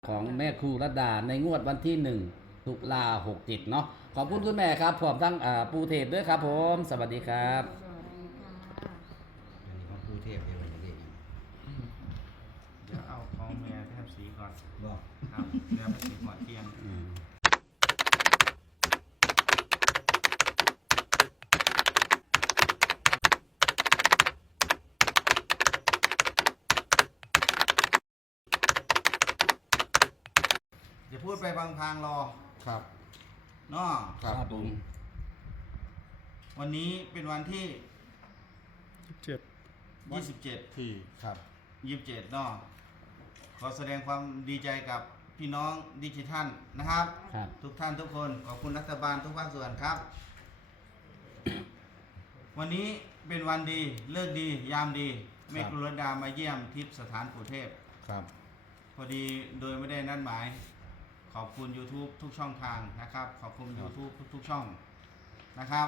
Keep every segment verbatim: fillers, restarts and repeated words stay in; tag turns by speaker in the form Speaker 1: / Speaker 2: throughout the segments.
Speaker 1: ของแม่ครูรัตดาในงวดวันที่หนึ่งตุลาหกเจ็ดเนาะขอบคุณคุณแม่ครับพร้อมทั้งปูเทพด้วยครับผมสวัสดีครับ
Speaker 2: สวัสดีค่ะ
Speaker 3: อันนี้ของครูเทพเดี๋ยวมันจะเรียกยัง
Speaker 4: เดี๋ยวเอาของแม่แทบสีก่อน
Speaker 3: บอก
Speaker 4: ครับเดี๋ยวไปสีหมอเทียน
Speaker 1: อืม
Speaker 4: อย่าพูดไปบางทางรอ
Speaker 3: ครับ
Speaker 4: เนาะ
Speaker 1: ครับผม
Speaker 4: วันนี้เป็นวันที่
Speaker 5: เจ็ด
Speaker 4: ยี่สิบเจ็ด
Speaker 3: ที่ครับ
Speaker 4: ยี่สิบเจ็ดเนาะขอแสดงความดีใจกับพี่น้องดิจิทัลนะครับ
Speaker 1: ครับ
Speaker 4: ทุกท่านทุกคนขอบคุณรัฐบาลทุกภาคส่วนครับ วันนี้เป็นวันดีเลิกดียามดีแม่ครูรัตดามาเยี่ยมทิพย์สถานปู่เทพ
Speaker 3: ครับ
Speaker 4: พอดีโดยไม่ได้นัดหมาย ขอบคุณ YouTube ทุกช่องทางนะครับ ขอบคุณ YouTube ทุกๆช่องนะครับ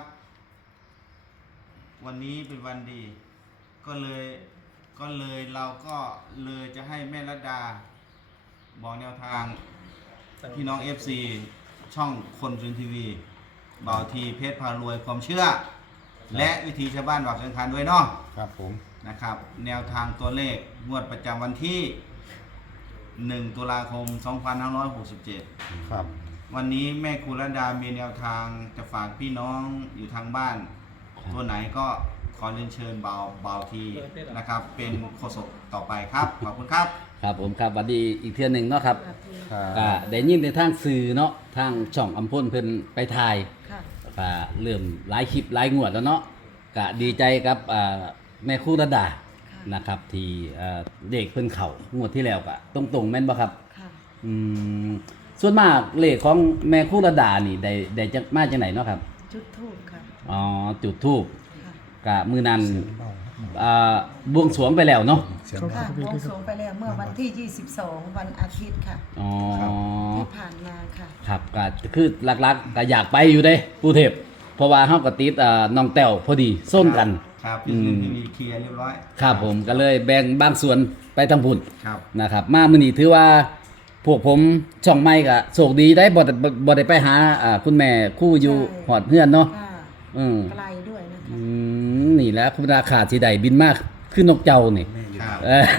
Speaker 4: วันนี้เป็นวันดี ก็เลยก็เลยเราก็เลยจะให้แม่รัตดา บอกแนวทาง พี่น้อง เอฟ ซี ช่องคนสุนทีวีเบาทีเพชรพารวยความเชื่อ และวิธีชาวบ้านวักสังขารด้วยเนาะ
Speaker 3: ครับผม
Speaker 4: นะครับ แนวทางตัวเลขงวดประจำวันที่หนึ่งตุลาคมสองพันห้าร้อยหกสิบเจ็ด
Speaker 3: ครับ
Speaker 4: วันนี้แม่ครูรัตดามีแนวทางจะฝากพี่น้องอยู่ทางบ้าน ตัวไหนก็ขอเรียนเชิญเบาเบาทีนะครับ เป็นโฆษกต่อไปครับ ขอบคุณครับ
Speaker 1: ครับผมครับสวัสดีอีกเทื่อหนึ่งเนาะครับ
Speaker 2: สวัสดี
Speaker 3: ครับ
Speaker 1: ก็ได้ยินในทางสื่อเนาะทางช่องอัมพลเพิ่นไปถ่าย
Speaker 2: ค่ะ
Speaker 1: ก็เริ่มหลายคลิปหลายงวดแล้วเนาะก็ดีใจกับอ่าแม่ครูรัตดานะครับที่อ่าเด็กเพิ่นเข่างวดที่แล้วก็ตรงๆแม่นบ่ครับ
Speaker 2: ค่ะ
Speaker 1: อืมส่วนมากเลขของแม่ครูรัตดานี่ได้ได้จากมาจากไหนเนาะครับ
Speaker 2: จุดทูบค่ะ
Speaker 1: อ๋อจุดทูบ
Speaker 2: ค่ะ
Speaker 1: กะมือนั้นอ่าบวงสรวงไปแล้วเนาะ
Speaker 2: ค่ะบวงสรวงไปแล้วเมื่อวันที่ ยี่สิบสอง วันอาทิตย์ค่ะ
Speaker 1: อ๋อ
Speaker 2: ที่ผ่านมาค่ะ
Speaker 1: ครับก็คือหลักๆก็อยากไปอยู่เด้ปูเทพเพราะว่าเฮาก็ติดอ่าน้องแต้วพอดีส้นกัน
Speaker 4: ครับพี่สุนทีวีเคลียร์เรียบร้อย
Speaker 1: ครับผมก็เลยแบ่งบางส่วนไปทำบุญ
Speaker 4: ครับ
Speaker 1: นะครับ มามื้อนี้ถือว่าพวกผมช่องใหม่ก็โชคดีได้บ่ได้บ่บ่ได้ไปหาอ่าคุณแม่ครู่อยู่
Speaker 2: ใช่
Speaker 1: หอดเฮือนเนาะ
Speaker 2: ค่ะ
Speaker 1: อืม
Speaker 2: ไกลด้วยนะคะ
Speaker 1: อืมนี่แหละคุณราคาสิได้บินมากคือนกเจ้านี่
Speaker 4: ครับ
Speaker 1: เออ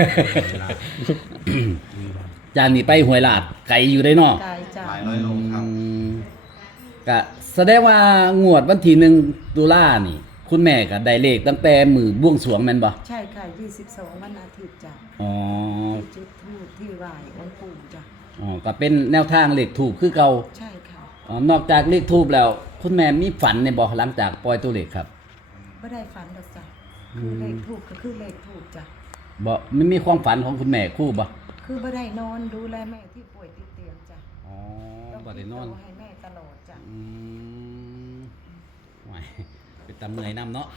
Speaker 1: จานนี้ไปหวยลาดไก่อยู่ได้เนอก
Speaker 2: ไกลจาก
Speaker 4: หลายร้อยโลครับ
Speaker 1: ก็แสดงว่างวดวันที่หนึ่งตุลานี่ คุณแม่ก็ได้เลขตั้งแต่มือบวงสรวงแม่นบ่
Speaker 2: ใช่ค่ะ ยี่สิบสอง วันอาทิตย์จ้ะ
Speaker 1: อ๋อ
Speaker 2: ที่จุดทูบที่ไหว้องค์ปู่จ้ะ
Speaker 1: อ๋อก็เป็นแนวทางเลขถูกคือเก่า
Speaker 2: ใช่ค่ะ
Speaker 1: อ๋อนอกจากเลขทูบแล้ว คุณแม่มีฝันในบ่หลังจากปล่อยตัวเลขครับ
Speaker 2: ไม่ได้ฝันหรอกจ้ะคือเลขทูบก็คือเลขทูบจ้ะ
Speaker 1: บ่ไม่มีความฝันของคุณแม่คู่บ่
Speaker 2: คือไม่ได้นอนดูแลแม่ที่ป่วยติดเตียงจ้ะ
Speaker 1: อ๋อ
Speaker 2: ต้อง
Speaker 1: บ่ได้นอน
Speaker 2: ติดต่ให้แม่ตลอดจ้ะ
Speaker 1: อืมไหวเป็นตาเมื่อยน้ำเนาะ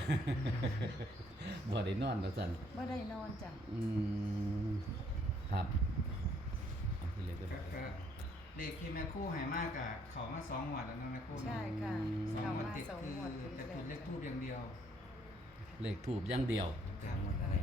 Speaker 1: บ่ได้นอนแล้วสั่น
Speaker 2: ไม่ได้นอนจ้ะ
Speaker 1: อืมครับเอาขึ้นเลยก็ได้
Speaker 5: ก็เลขที่แม่คู่ใหายมากกับเขามาสองหวัดแล้วนะแม่คู่
Speaker 2: ใช่ค่ะ
Speaker 5: สอง
Speaker 2: เรา
Speaker 5: หวัด
Speaker 2: มา
Speaker 5: ติด
Speaker 2: สอง
Speaker 5: คือ
Speaker 2: หมดติด
Speaker 5: จะ
Speaker 2: แล้
Speaker 5: จุดเลข
Speaker 2: ว
Speaker 5: ทูบอย่างเดียว
Speaker 1: เลขถูกอย่างเดียว
Speaker 5: ครับ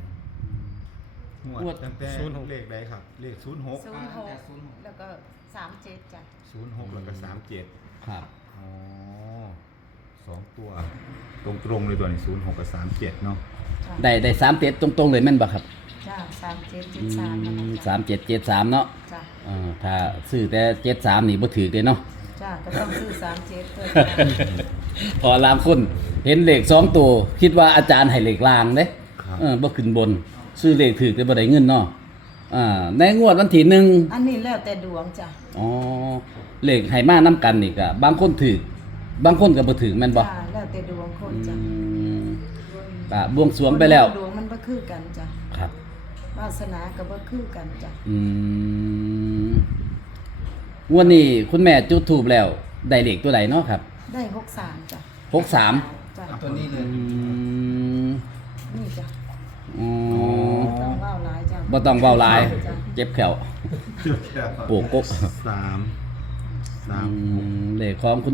Speaker 3: งวดตั้งแต่เลขใดครับ เลขศูนย์หก
Speaker 2: ศูนย์หกแล้วก็สามเจ็ดจ้ะ
Speaker 3: ศูนย์หกแล้วก็สามเจ็ด
Speaker 1: ครับ
Speaker 3: อ๋อสองตัว ตรงตรงๆเลยตัวนี้ศูนย์หกกับสามเจ็ดเนาะ
Speaker 2: จ้ะ
Speaker 1: ได้ได้สามเจ็ดตรงๆเลยแม่นบ่ครับ
Speaker 2: จ้ะสามเจ็ดเจ็
Speaker 1: อื
Speaker 2: ดสามนะ
Speaker 1: ม
Speaker 2: จ๊ะ
Speaker 1: สามเจ็ดเจ็ดสามเนาะ
Speaker 2: จ้ะ
Speaker 1: อ่าถ้าซื้อแต่เจ็ดสามนี่บ่ถือเลยเนาะ
Speaker 2: จ้ะก็ต้องซื้อสามเจ็ดเพื่อ
Speaker 1: พอลางคนเห็นเลขสองตัว คิดว่าอาจารย์ให้เลขลางเด้
Speaker 3: ครับ
Speaker 1: เออบ่ขึ้นบน ซื้อเลขถือแต่บ่ได้เงินเนาะอ่าในงวดวันที่หนึ่ง
Speaker 2: อันนี้แล้วแต่ดวงจ้ะ
Speaker 1: อ๋อเลขให้มานํกันนี่ก็บางคนถือ บางคนก็บ่ถือแม่นบ่
Speaker 2: จ้ะแล้วแต่ดวงคนจ้ะ
Speaker 1: อืมก็บวงสรวงไปแล้ว
Speaker 2: ดวงมันบ่คือกันจ้ะ
Speaker 1: ครับ
Speaker 2: วาสนาก็บ่คือกันจ้ะ
Speaker 1: อืมงวันนี้คุณแม่จุดธูปแล้ว ได้เลขตัวใดเนาะครับ
Speaker 2: ได้หกสามจ้ะ
Speaker 1: หกสาม
Speaker 2: จ้ะ
Speaker 5: เอาตัวนี้เลย
Speaker 1: อืม
Speaker 2: นี่จ้ะ
Speaker 1: อ๋อ
Speaker 2: บ่ต้องเว้าหลายจ้ะ
Speaker 1: บ่ต้องเว้าหลาย
Speaker 2: จ้ะ
Speaker 1: เจ็บแขวปวกกก
Speaker 3: สามสาม
Speaker 1: อืมเลขของคุณ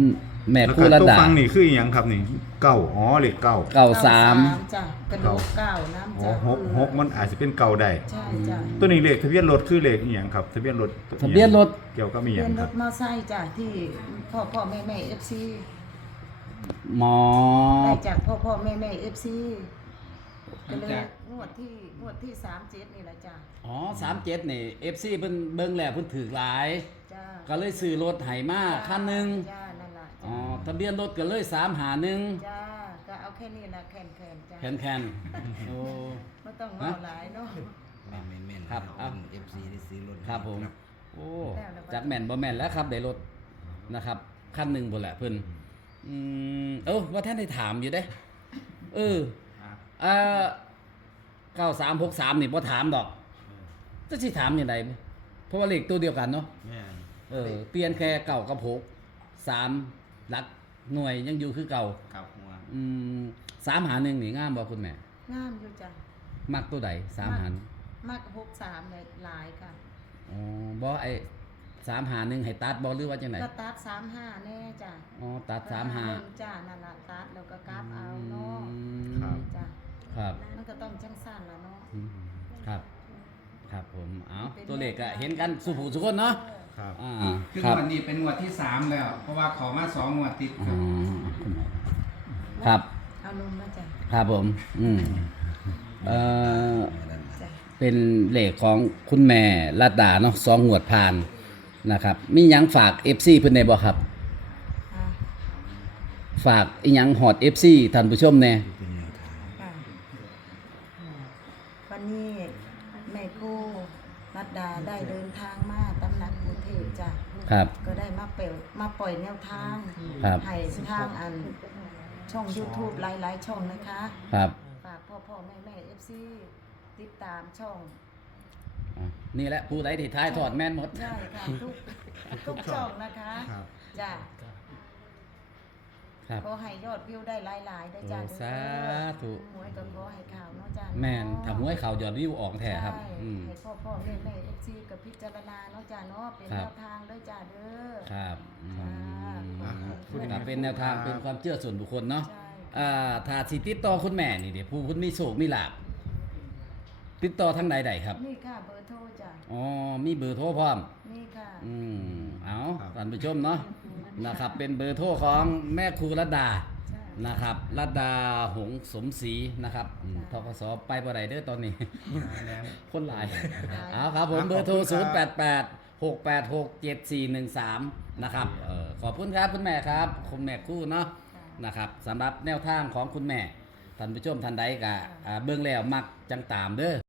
Speaker 1: แม่
Speaker 3: แล้ว
Speaker 1: คู่
Speaker 3: ก็
Speaker 1: ระ
Speaker 3: ตัว
Speaker 1: ดา
Speaker 3: ฟังนี่คืออหยังครับนี่เก้าอ๋อเลขเก้า
Speaker 1: เก้าสาม
Speaker 2: จ้ะกระดูกเก้าน้ำ
Speaker 3: อ๋อ
Speaker 2: จ้ะ
Speaker 3: หกหกมันอาจจะเป็นเก่าได้
Speaker 2: ใช่จ้ะ
Speaker 3: ตัวนี้เลขทะเบียนรถคือเลขอหยังครับทะเบียนรถ
Speaker 1: ทะเบียนรถ
Speaker 3: เกี่ยวกับอห
Speaker 2: เป็
Speaker 3: ยัง
Speaker 2: น
Speaker 3: ค
Speaker 2: ร
Speaker 3: รับ
Speaker 2: ถมอไซค์จ้ะที่พ่อพ่อแม่แม่เอฟซี
Speaker 1: หมอ
Speaker 2: ได้จากพ่อพ่อแม่แม่เอฟซีก็เลยงวดที่งวดที่สามเจ็ดนี่แหละจ้ะ
Speaker 1: อ๋อสามเจ็ดนี่ เอฟ ซี เพิ่นเบิ่งแล้วเพิ่นถือหลาย
Speaker 2: จ้ะ
Speaker 1: ก็เลยซื้อรถให้มาคันหนึง
Speaker 2: จ้ะนั่นล่ะ
Speaker 1: อ๋อ
Speaker 2: จ้ะ
Speaker 1: ทะเบียนรถก็เลยสามหาหนึ่ง
Speaker 2: จ้ะก็เอาแค่นี้ละแคนแคนๆจ้ะ
Speaker 1: แคนแคนโอ้
Speaker 2: ไม่ต้องเอาหลายเนาะ
Speaker 6: แม่นแม่นแม่น
Speaker 1: ครับเอา
Speaker 6: เอฟซีได้ซื้อรถ
Speaker 1: ครับผม โอ้
Speaker 2: แล้วแล้ว
Speaker 1: จากแม่นบ่แม่นแล้วครับได้รถนะครับคันหนึ่งพุ่นแหละเพิ่นอืมเออว่าท่านได้ถามอยู่เด้ เออ
Speaker 4: ครับ
Speaker 1: อ่าเก้าสามหกสามนี่บ่ถามดอกจะสิถามยังไงเพราะว่าเลขตัวเดียวกันเนาะ
Speaker 4: แม่น
Speaker 1: เออเปลี่ยนแค่เก่ากับหกสามหลักหน่วยยังอยู่คือเก่า
Speaker 4: กลับหัว
Speaker 1: อืมสามหาหนึ่งนี่งามบ่คุณแม่
Speaker 2: งามอยู่จ้ะ
Speaker 1: มักตัวใดสามหา
Speaker 2: มากหกสามเลยหลายค่ะ
Speaker 1: อ๋อบ่ไอ้สามหาหนึ่งให้ตัดบ่หรือว่าจังได
Speaker 2: ก็ตัดสามห้าแน่จ้ะ
Speaker 1: อ๋อตัดสามหา
Speaker 2: หนึ่งจ้ะนั่นละตัดแล้วก็กราฟเอาเนาะ
Speaker 3: ครับ
Speaker 2: จ้ะ
Speaker 1: ครับ
Speaker 2: มันก็ต้องจังสั้นละเนาะ
Speaker 1: อืมครับ ครับผมเอาตัวเลขก็เห็นกันสุผู้สุคนเนาะ
Speaker 3: ครับ
Speaker 1: อ่า
Speaker 5: คือ
Speaker 1: ครับ
Speaker 5: งวดนี้เป็นงวดที่สามแล้ว เพราะว่าเขามาสองงวดติดค
Speaker 1: อ๋
Speaker 5: รั
Speaker 1: อบ คุณหมอครับ
Speaker 2: เอานมมาจ้ะ
Speaker 1: ครับผม อืมเอ่อ
Speaker 2: จ้ะ
Speaker 1: เป็นเลขของคุณแม่รัตดาเนาะสองหวดผ่านนะครับ มีหยังฝาก เอฟ ซี เพิ่นได้บ่ครับ
Speaker 2: อ่ะ
Speaker 1: ฝากอีหยังฮอด เอฟ ซี ท่านผู้ชมแน่
Speaker 2: ค่ะวันนี้แม่ครูรัตดาได้เดินทางมาตำหนักกรุงเทพจ้ะ
Speaker 1: ครับ
Speaker 2: ก็ได้มาเปิดมาปล่อยแนวทาง
Speaker 1: ครับ
Speaker 2: ให้ทางอันช่อง YouTube หลายๆช่องนะคะ
Speaker 1: ครับ
Speaker 2: ฝากพ่อพ่อแม่แม่เอฟซีติดตามช่อง
Speaker 1: อ่ะนี่แหละผู้ใดที่ท้ายทอดแม่นหมด
Speaker 2: ใช่ค่ะทุกทุกช่องนะคะ
Speaker 3: ครับ
Speaker 2: จ้ะ
Speaker 1: ครับ
Speaker 2: ขอให้ยอดวิวได้หลายๆได้จ้ะ
Speaker 1: โอ้สาธุ
Speaker 2: หวยก็ขอให้ข่าวเนาะจ้ะ
Speaker 1: แม่นถ้าหวยเขายอดวิวออกแท้ครับ
Speaker 2: ใช่
Speaker 1: อืม
Speaker 2: ให้พ่อพ่อแม่แม่เอฟซีกับพิจารณาเนาะจ้ะเนาะเป็น
Speaker 1: ครั
Speaker 2: แน
Speaker 1: บ
Speaker 2: วทางด้วยจ้ะเด้อ
Speaker 1: ครับอืม
Speaker 2: จ้า
Speaker 1: ครับเป็นแนวทางเป็นความเชื่อส่วนบุคคลเนาะ
Speaker 2: ใช่
Speaker 1: อ่าถ้าสิติดต่อคุณแม่นี่เดี๋ยวผู้คุณมีโชคมีลาภติดต่อทางใดๆครับ
Speaker 2: นี่ค่ะเบอร์โทรจ้ะ
Speaker 1: อ๋อ มีเบอร์โทรพร้อม
Speaker 2: นี่ค่ะ
Speaker 1: อืม เอา
Speaker 3: ครับ
Speaker 1: ท่านผู้ชมเนาะ นะครับ เป็นเบอร์โทรของแม่ครูรัตดา
Speaker 2: ใช่
Speaker 1: นะครับรัตดาหงส์สมศรีนะครับอืมทกสไปบ่ได้เด้อตอนนี้ คนหลาย เอาครับผมเบอร์โทร ศูนย์ แปด แปด หก แปด หก เจ็ด สี่ หนึ่ง สาม นะครับเออขอบคุณครับคุณแม่ครับ คุณแม่ครู่เนาะ นะครับสำหรับแนวทางของคุณแม่ ท่านผู้ชมท่านใดก็อ่าเบิ่งแล้วมักจังตามเด้อ